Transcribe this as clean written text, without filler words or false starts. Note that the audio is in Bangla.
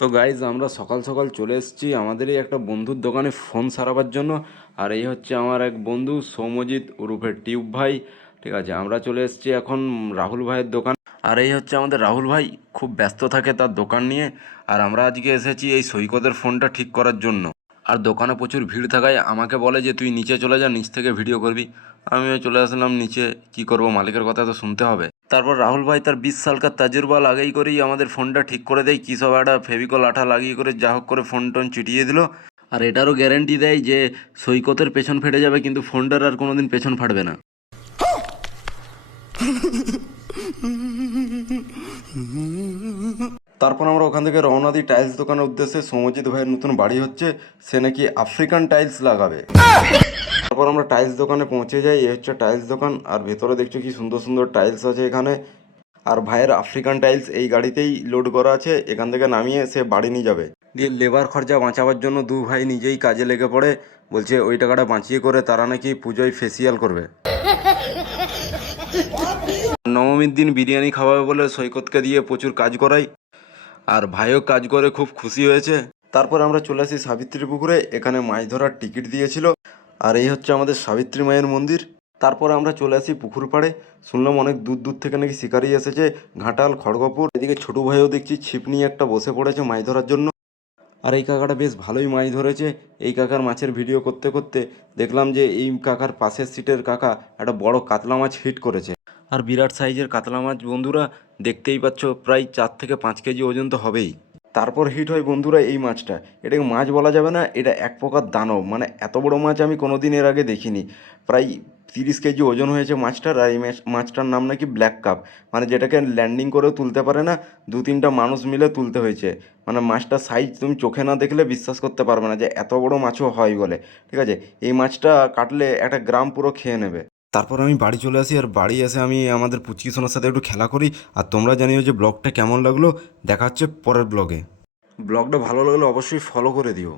তো গাইজ আমরা সকাল সকাল চলে এসেছি আমাদেরই একটা বন্ধুর দোকানে ফোন সারাবার জন্য। আর এই হচ্ছে আমার এক বন্ধু সৌমজিৎ ওরফে টিউব ভাই। ঠিক আছে, আমরা চলে এসেছি এখন রাহুল ভাইয়ের দোকান। আর এই হচ্ছে আমাদের রাহুল ভাই, খুব ব্যস্ত থাকে তার দোকান নিয়ে। আর আমরা আজকে এসেছি এই সৈকতের ফোনটা ঠিক করার জন্য। আর দোকানে প্রচুর ভিড় থাকায় আমাকে বলে যে তুই নিচে চলে যা, নিচ থেকে ভিডিও করবি। আমিও চলে আসলাম নিচে, কি করব, মালিকের কথা তো শুনতে হবে। তারপর রাহুল ভাই তার 20 সালকার তাজুর্বা লাগাই করেই আমাদের ফোনটা ঠিক করে দেয়, কী সব একটা ফেভিকল আঠা লাগিয়ে করে যা হোক করে ফোন টোন চিটিয়ে দিল। আর এটারও গ্যারেন্টি দেয় যে সৈকতের পেছন ফেটে যাবে কিন্তু ফোনটার আর কোনোদিন পেছন ফাটবে না। তারপর আমরা ওখান থেকে রওনা দিই টাইলস দোকানের উদ্দেশ্যে। সৌমজিৎ ভাইয়ের নতুন বাড়ি হচ্ছে, সে নাকি আফ্রিকান টাইলস লাগাবে। তারপর আমরা টাইলস দোকানে পৌঁছে যাই। এই হচ্ছে টাইলস দোকান, আর ভেতরে দেখছো কি সুন্দর সুন্দর টাইলস আছে এখানে। আর ভাইয়ের আফ্রিকান টাইলস এই গাড়িতেই লোড করা আছে, এখান থেকে নামিয়ে সে বাড়ি নিয়ে যাবে। দিয়ে লেবার খরচা বাঁচাবার জন্য দু ভাই নিজেই কাজে লেগে পড়ে, বলছে ওই টাকাটা বাঁচিয়ে করে তারা নাকি পুজোয় ফেসিয়াল করবে। নবমীর দিন বিরিয়ানি খাওয়াবে বলে সৈকতকে দিয়ে প্রচুর কাজ করাই, আর ভাইও কাজ করে খুব খুশি হয়েছে। তারপর আমরা চলে আসি সাবিত্রী পুকুরে, এখানে মাছ ধরার টিকিট দিয়েছিল। আর এই হচ্ছে আমাদের সাবিত্রী মায়ের মন্দির। তারপর আমরা চলে আসি পুকুর পাড়ে। শুনলাম অনেক দূর দূর থেকে নাকি শিকারি এসেছে, ঘাটাল, খড়গপুর। এদিকে ছোটো ভাইও দেখছি ছিপ নিয়ে একটা বসে পড়েছে মাছ ধরার জন্য। আর এই কাকাটা বেশ ভালোই মাছ ধরেছে। এই কাকার মাছের ভিডিও করতে করতে দেখলাম যে এই কাকার পাশের সিটের কাকা একটা বড় কাতলা মাছ হিট করেছে। আর বিরাট সাইজের কাতলা মাছ বন্ধুরা, দেখতেই পাচ্ছ প্রায় 4 থেকে 5 কেজি ওজন তো হবেই। তারপর হিট হয় বন্ধুরা এই মাছটা। এটাকে মাছ বলা যাবে না, এটা এক প্রকার দানব। মানে এত বড় মাছ আমি কোনোদিন এর আগে দেখিনি। প্রায় 30 কেজি ওজন হয়েছে মাছটার। আর এই মাছটার নাম নাকি ব্ল্যাক কাপ, মানে যেটাকে ল্যান্ডিং করেও তুলতে পারে না, 2-3টা মানুষ মিলে তুলতে হয়েছে। মানে মাছটার সাইজ তুমি চোখে না দেখলে বিশ্বাস করতে পারবে না যে এত বড় মাছও হয় বলে। ঠিক আছে, এই মাছটা কাটলে একটা গ্রাম পুরো খেয়ে নেবে। তারপর আমি বাড়ি চলে আসি, আর বাড়ি এসে আমি আমাদের পুচকি সোনার সাথে একটু খেলা করি। আর তোমরা জানিও যে ব্লগটা কেমন লাগলো। দেখা হচ্ছে পরের ব্লগে। ব্লগটা ভালো লাগলে অবশ্যই ফলো করে দিও।